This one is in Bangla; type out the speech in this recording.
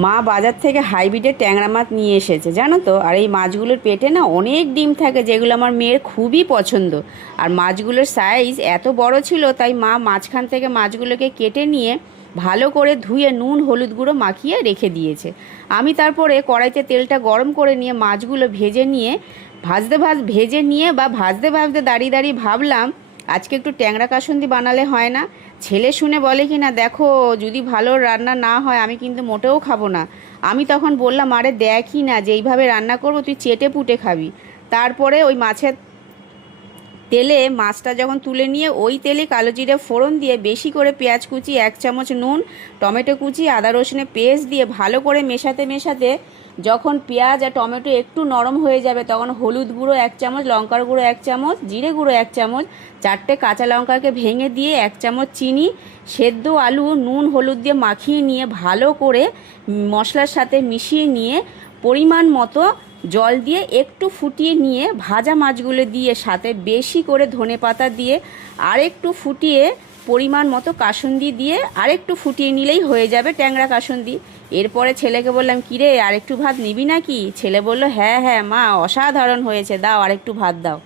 মা বাজার থেকে হাইব্রিডের ট্যাংরা মাছ নিয়ে এসেছে জানো তো। আর এই মাছগুলোর পেটে না অনেক ডিম থাকে, যেগুলো আমার মেয়ের খুবই পছন্দ। আর মাছগুলোর সাইজ এত বড় ছিল, তাই মা মাঝখান থেকে মাছগুলোকে কেটে নিয়ে ভালো করে ধুয়ে নুন হলুদ গুঁড়ো মাখিয়ে রেখে দিয়েছে। আমি তারপরে কড়াইতে তেলটা গরম করে নিয়ে মাছগুলো ভেজে নিয়ে ভাজতে ভাজতে দাঁড়িয়ে দাঁড়িয়ে ভাবলাম আজকে একটু ট্যাংরা কাসুন্দি বানালে হয় না। ছেলে শুনে বলে কি না, দেখো যদি ভালো রান্না না হয় আমি কিন্তু মোটেও খাবো না। আমি তখন বললাম, আরে দেখি না যে এইভাবে রান্না করবো তুই চেটে পুটে খাবি। তারপরে ওই মাছের তেলে মাছটা যখন তুলে নিয়ে ওই তেলে কালো জিরে ফোড়ন দিয়ে বেশি করে পেঁয়াজ কুচি, 1 চামচ নুন, টমেটো কুচি, আদা রসুনের পেস্ট দিয়ে ভালো করে মেশাতে মেশাতে যখন পেঁয়াজ আর টমেটো একটু নরম হয়ে যাবে, তখন হলুদ গুঁড়ো 1 চামচ, লঙ্কার গুঁড়ো 1 চামচ, জিরে গুঁড়ো 1 চামচ, 4টে কাঁচা লঙ্কাকে ভেঙে দিয়ে 1 চামচ চিনি, সেদ্ধ আলু নুন হলুদ দিয়ে মাখিয়ে নিয়ে ভালো করে মশলার সাথে মিশিয়ে নিয়ে পরিমাণ মতো জল দিয়ে একটু ফুটিয়ে নিয়ে ভাজা মাছগুলো দিয়ে সাথে বেশি করে ধনেপাতা দিয়ে আরেকটু ফুটিয়ে পরিমাণ মতো কাসুন্দি দিয়ে আরেকটু ফুটিয়ে নিলেই হয়ে যাবে ট্যাংরা কাসুন্দি। এরপরে ছেলেকে বললাম, কিরে আরেকটু ভাত নিবি নাকি? ছেলে বলল, হ্যাঁ হ্যাঁ মা, অসাধারণ হয়েছে, দাও আরেকটু ভাত দাও।